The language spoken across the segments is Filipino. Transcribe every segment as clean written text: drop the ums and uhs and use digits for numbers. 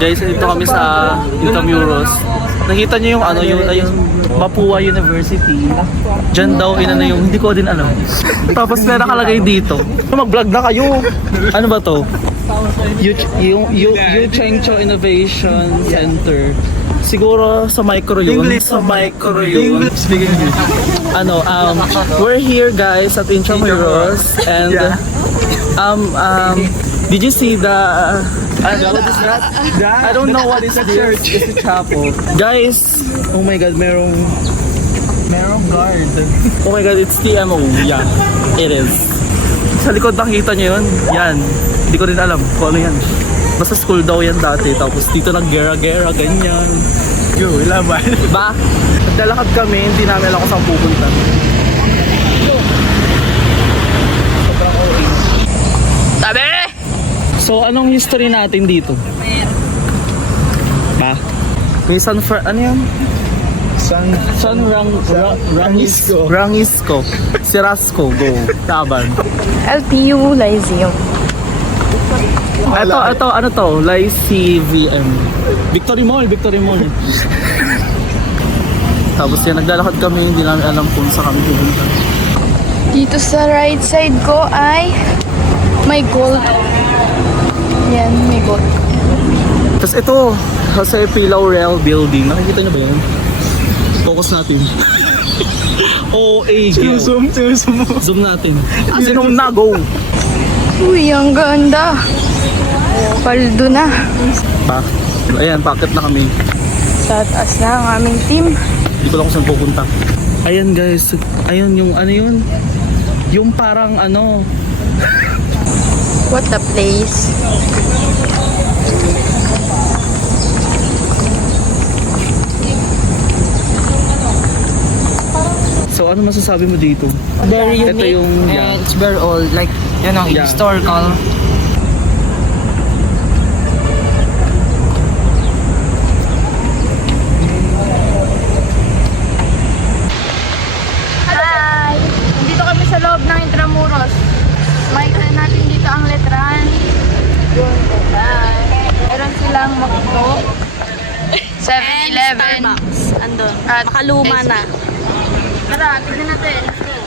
Guys, dito kami sa Intramuros. Nakita niyo yung ano, yung Mapua University. Diyan daw inano yung, hindi ko din alam. Tapos may nakalagay dito. Mag-vlog na kayo. Ano ba to? Yu Cheng Cho Innovation Center. Siguro sa micro yun. Sa micro yun. Speaking English. Ano, we're here guys at Intramuros and did you see the what is that? I don't know what is this. Church. It's a chapel. Guys, oh my god, merong guard. Oh my god, it's TMO. Yeah, it is. Sa likod nakikita niyo yun? Yan. Hindi ko rin alam kung ano yan. Basta school daw yan dati. Tapos dito nag-gera-gera, ganyan. Yo, laban. Ba? Naglalakad kami, hindi namin alam kung saan pupunta. Sobrang okay. Tabi! So, anong history natin dito? Ba? May ano yan? Rangisco. Si Rasco, go. Taban. LPU Lyceum. Ito, ano to? Lyceum. Victory Mall. Tapos yan, naglalakad kami, hindi namin alam kung saan kami pupunta. Dito sa right side ko ay may gold. Yan, may gold. Tapos ito, Jose P. Laurel Building. Nakikita niyo ba yan? Focus natin. Zoom mo. Zoom natin. Zoom na, go! Uy, ang ganda. Paldo na. Ba? Ayan, packet na kami. Sa taas na ang aming team. Hindi ko lang kung saan pupunta. Ayan guys, ayun yung ano yun? Yung parang ano, What a place. so ano masasabi mo dito? Very unique. Ito yung, yeah. And it's very old, like, you know, Yeah. historical. Hi! Dito kami sa loob ng Intramuros. Makikita natin dito ang letran. Yun, letran. Meron silang McDo. 7-Eleven. Andun. At Makaluma na. Tara, tignan natin. Let's go.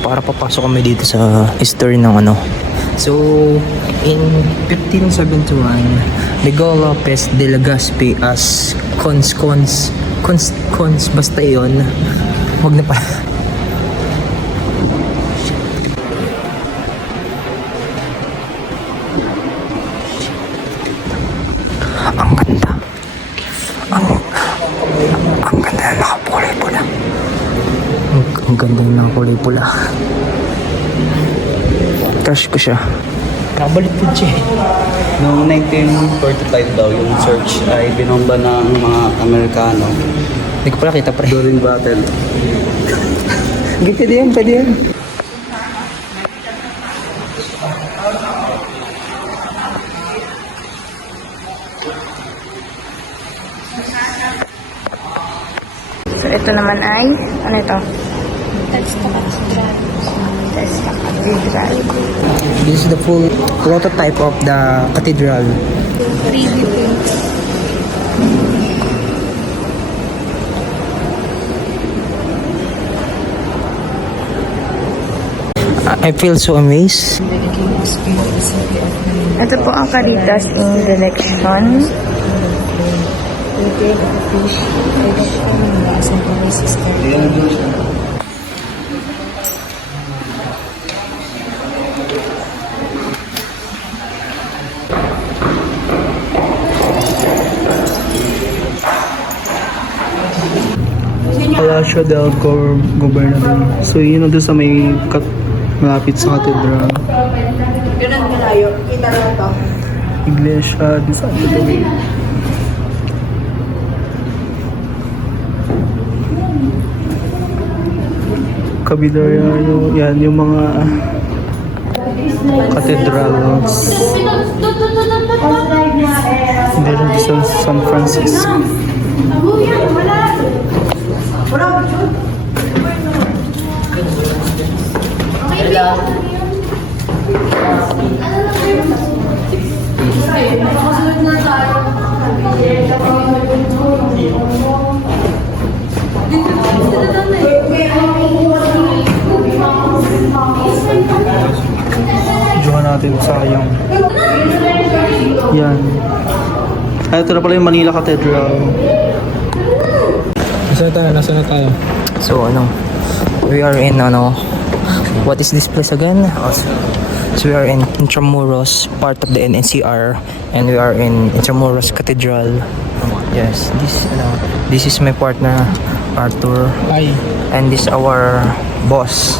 Para papasok kami dito sa history ng ano. So, in 1571, Miguel Lopez de Legazpi as cons, basta yun. Huwag na pala. Ang ganda. Ang ganda na nakapulay po na. crush ko siya. Nabaliktad siya eh. Noong 1945 daw, yung church ay binomba ng mga Amerikano Hindi ko pala kita pre. during battle. Hindi, pwede yan, pwede yan. So, ito naman ay, ano ito? Testa Cathedral. Testa Cathedral. This is the full prototype of the cathedral. 3D print. I feel so amazed. Ito po ang Caritas in direction. Palacio del Gobernador. So yun doon sa may malapit sa katedral. Ganun malayo. Kita na ito. Iglesia de Santo Domingo. Kabidaryo, yan yung mga cathedrals. Hindi rin sa San Francisco. Diyan natin sayang. Yan. Ay, ito na pala yung Manila Cathedral. Nasaan na tayo? So we are in what is this place again? So we are in Intramuros, part of the NCR, and we are in Intramuros Cathedral. Yes, this is my partner Arthur, Hi. and this our boss,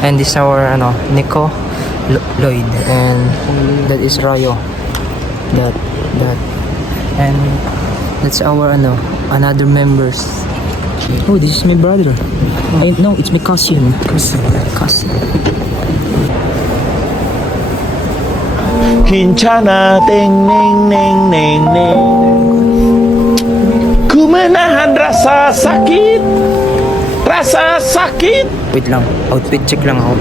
and this our Nico Lloyd, and that is Rayo. That and that's our another members. Oh, this is my brother. No, it's my cousin. Cousin. Kincana ting ning ning ning ning. Ku menahan rasa sakit. Rasa sakit. Wait lang. Outfit check lang ako.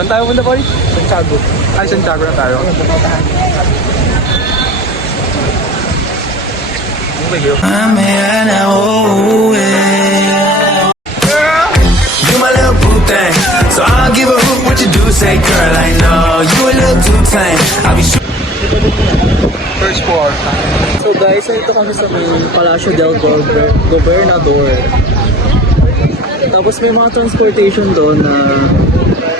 Saan tayo punta, boy? Santiago. Ay, Santiago na tayo. You my little boo thing, so I'll give a hoot what you do. Say, girl, I know you a little too tame. I'll be sure. First floor. So guys, ito kami sa may Palacio del Gobernador. Tapos may mga transportation doon na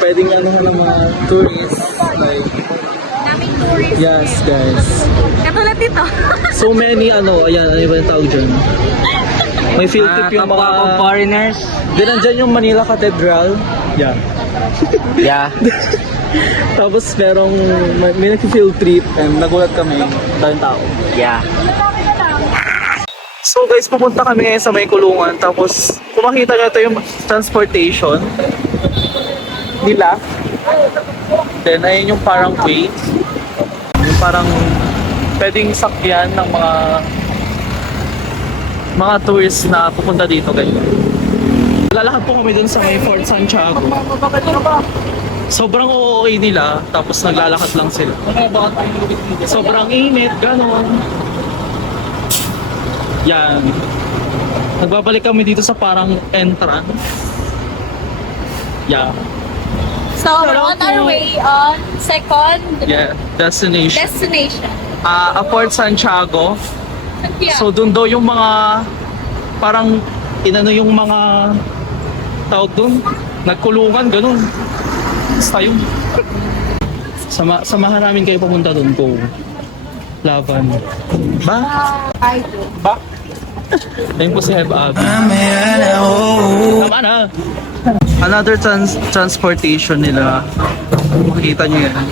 pwedeng ng mga tourists. Like, Daming tourist. yes guys. Katulad dito. So many ayan, ano ba yung tawag dyan? May field trip yung mga foreigners. Then nandyan yung Manila Cathedral. Yeah. Yeah. Tapos may nag-field trip and nagulat kami. Daming tao. Yeah. So guys, pupunta kami ngayon sa may kulungan. Tapos kung makita nyo, ito yung transportation nila. Then ayun yung parang way. Yung parang pwedeng sakyan ng mga tourists na pupunta dito guys. Lalakad po kami dun sa may Fort Santiago. Sobrang okay nila, tapos naglalakad lang sila. Sobrang init, ganon. Yan. Nagbabalik kami dito sa parang entrance. Yeah. So, we're on our way on second Yeah. Destination. destination. Fort Santiago. Yeah. So doon daw yung mga parang inano yung mga tawag doon, nagkulungan ganun. Basta yung samahan namin kayo pumunta doon. Go. Laban. Ba? I do. Ba? Ayun po si Heb Abi. Tama na. Another transportation nila. Makikita nyo yan.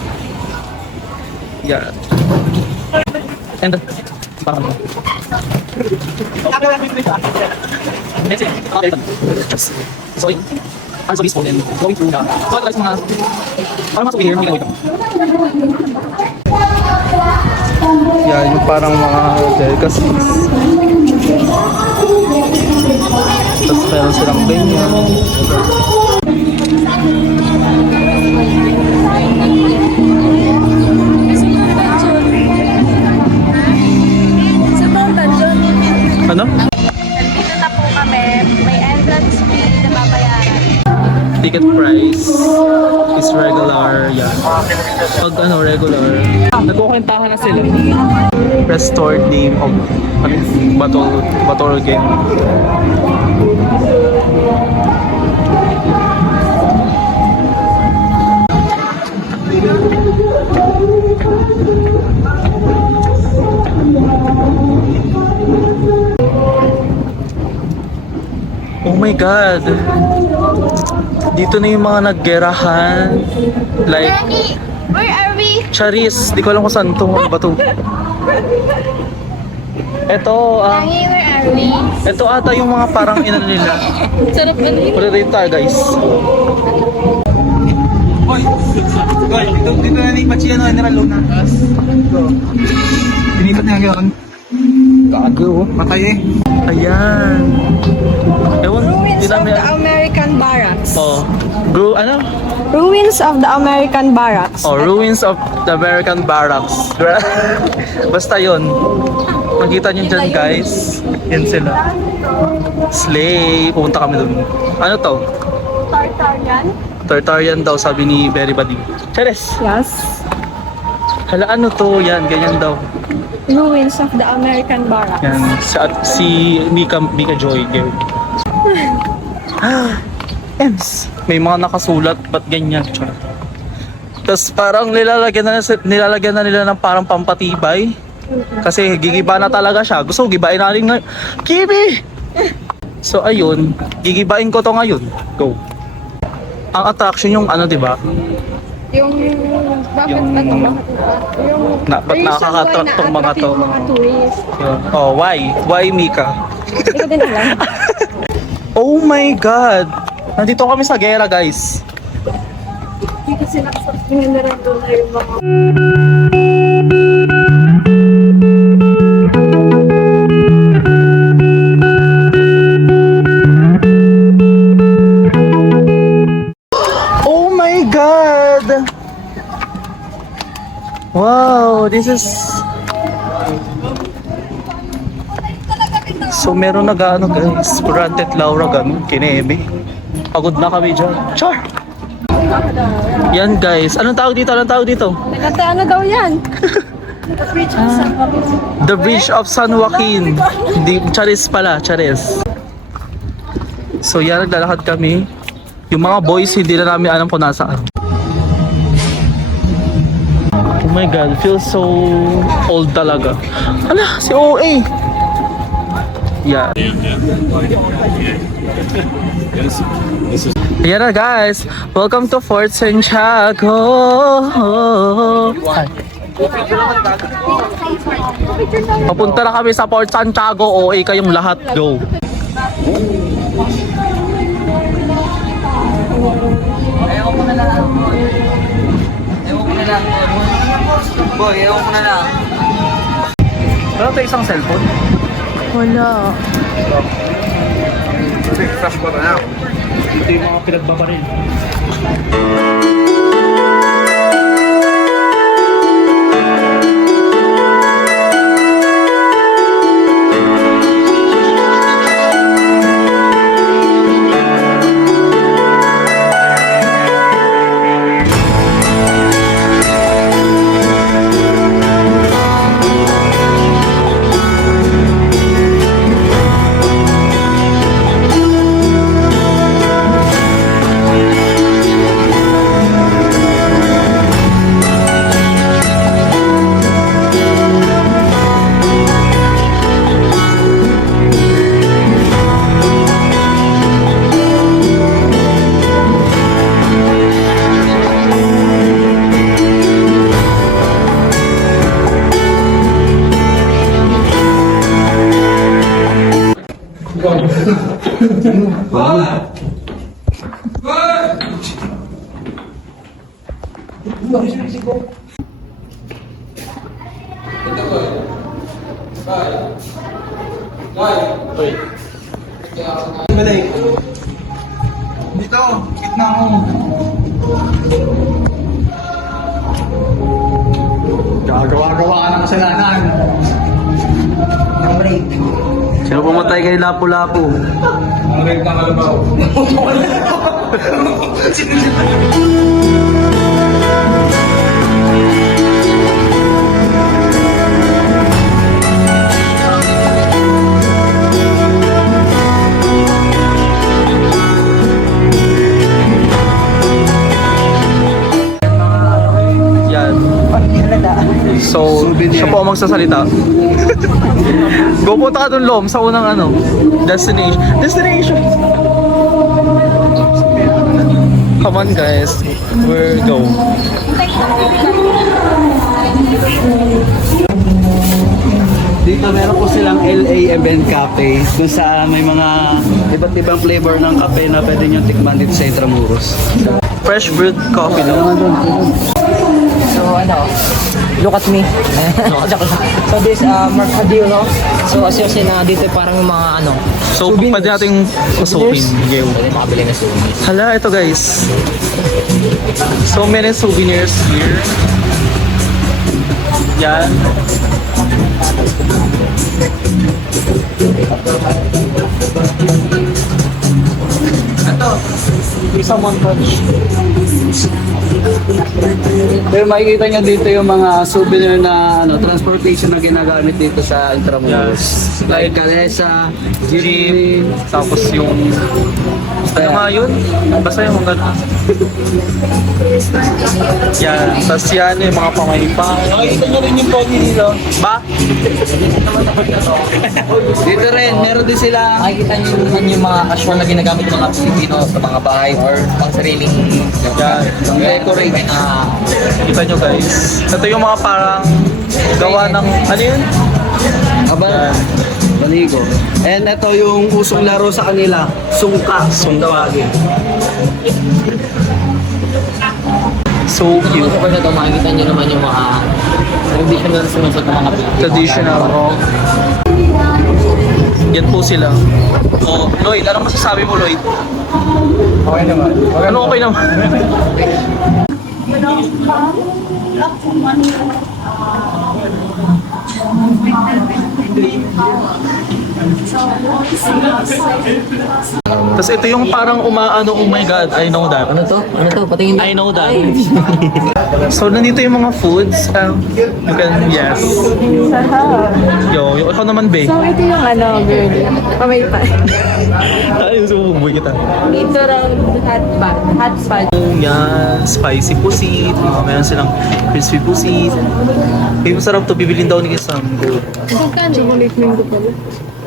Yan. And parang so, I'm so peaceful and going through the so ito guys mga parang mga souvenir mga ito. Yan, yung parang mga delicacies. Tapos meron silang ganyan. Sa Mountain John. Ano? Dito na po kami. May entrance fee na babayaran. Ticket price is regular. Yan. Pag ano, regular. Nagkukwentahan na sila. Restored name of Batol game. Oh my God! Dito na yung mga naggerahan. Like, Danny, where are we? Charis. Di ko alam kung saan to. Ano ba to? Ito, Danny, where are we? ito ata yung mga parang inano nila. Sarap ba nito? Pwede dito tayo, guys. Dito na ni Machi, ano, General Luna. Pinipat niya ngayon. Gago, matay eh. Ayan. Ewan, Ruins di of namin. the American Barracks. Oh, ano? Ruins of the American Barracks. Oh, ruins of the American Barracks. Basta yun. Nakita nyo dyan, guys. Yan sila. Slay. Pupunta kami dun. Ano to? Tartarian? Tartarian daw, sabi ni Berry Bading. Cheres! Yes. Hala, ano to? Yan, ganyan daw. Ruins of the American Barracks. Yan. Si Mika Joy. Girl. Ems. May mga nakasulat, ba't ganyan? Tapos parang nilalagyan na nila ng parang pampatibay. Kasi gigiba na talaga siya. Gusto ko gibain na rin na, Kimi! So ayun, gigibain ko to ngayon. Go. Ang attraction yung ano, di ba? Yung bakit Yung- ba ito yung Ba't reason nakaka-attract why tong mga na-attract to? yung mga tourist. Yun. Oh, why? Why, Mika? Hindi ko din alam. Oh my God! Nandito kami sa gera, guys. Hindi kasi nakasabihin na rin doon na yung mga Oh my God! Wow, this is... So meron nag-ano guys, Granted Laura ganun, kinebe. Pagod na kami dyan. Char! Yan guys, anong tawag dito? Anong tawag dito? Nagkata ano daw yan? The Bridge of San Joaquin. Hindi, Charis pala, Charis. So yan, naglalakad kami. Yung mga boys, hindi na namin alam kung nasaan. Oh my God, feels so old talaga. Ala, si OA. Yeah. Ayan na guys, welcome to Fort Santiago. Hi. Papunta na kami sa Fort Santiago. OA kayong lahat, go. Wala tayo isang cellphone? Wala. Ito yung mga pinagbabaril. Dito, gitna mo. Gagawa-gawa ka ng kasalanan. Sino pumatay kay Lapu-Lapu? Ang rin ka kalabaw. Yan. So, siya po ang magsasalita. Go punta ka dun, Lom, sa unang destination. Destination! Come on, guys. We're go. Dito meron po silang LA Event Cafe kung saan may mga iba't ibang flavor ng kape na pwede nyo tikman dito sa Intramuros. Fresh brewed coffee daw. So look at me. So this Mercadillo. So as you see na dito parang yung mga So, pwede nating pasukin. pwede makabili na souvenirs. Hala, ito guys. So many souvenirs here. Yan. Ito. Someone touch. Pero makikita nyo dito yung mga souvenir na transportation na ginagamit dito sa Intramuros. Yes. Like Kalesa, Jeep. Tapos yung... Ano nga yun? Basta yung mga... Yan. Tapos yan yung mga pamaypang. Nakikita nyo rin yung pony nila. Ba? Dito rin, meron din sila. Makikita niyo naman yung mga casual na ginagamit ng mga Pilipino sa mga bahay or pang sariling Yan. decorate na Kita nyo guys. Ito yung mga parang gawa ng... Ano yun? Aba, baligo. And ito yung usong laro sa kanila, sungka. Tawagin. So cute. Sa pagkata makikita niyo naman yung mga traditional sunod ng mga Pilipino. Traditional rock. Yan po sila. Oh, Lloyd, anong masasabi mo, Lloyd? Okay naman. Ano okay naman? Tapos ito yung parang umaano, oh my god, I know that. Ano to? Ano to? Patingin I know that. So, nandito yung mga foods. You can, yes. Yo, ikaw naman, be. So, ito yung girl. Pamaypay. Ay, sumubuhay kita. Dito raw, hot pot. Hot pot. Yan, spicy pusit. Meron silang crispy pusit. Ay, masarap to. Bibilin daw ni Kisam. Chocolate mango pala.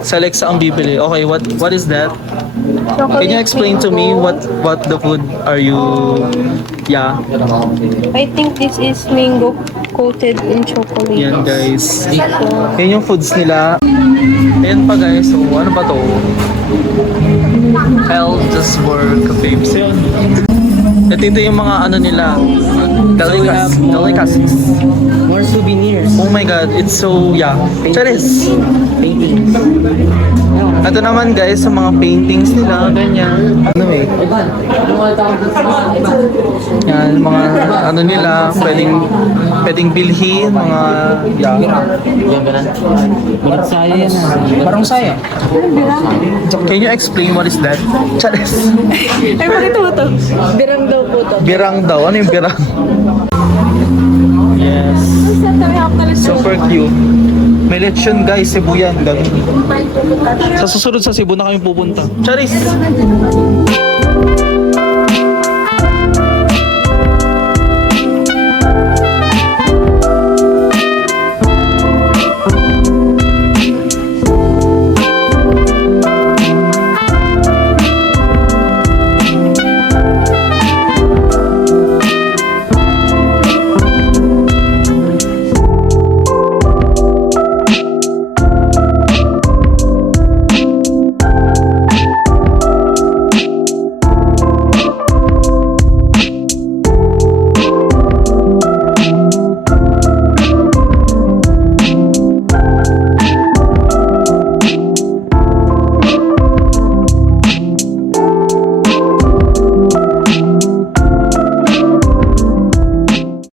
Sa Alexa ang bibili. Okay, what is that? Can you explain to me what the food are you... Yeah. I think this is mango coated in chocolate. Yan guys. Yan yung foods nila. Ayan pa guys. So, ano ba to? Heldersburg Babes. Yun. At ito yung mga ano nila. Delicacies. more souvenirs. Oh my god, it's so, yeah. Charis. Paintings. Ito naman guys, sa mga paintings nila, ganyan. Ano eh? Yan, mga ano nila, pwedeng bilhin, mga, yeah. Yan ba na? Parang saya yan ah. Parang saya. Can you explain what is that? Charis. Ay, bakit mo to? Birang daw po to. Birang daw. Ano yung birang? Yes. Super cute. May lechon guys, Cebu yan. Ganun. Sa susunod sa Cebu na kami pupunta. Charis!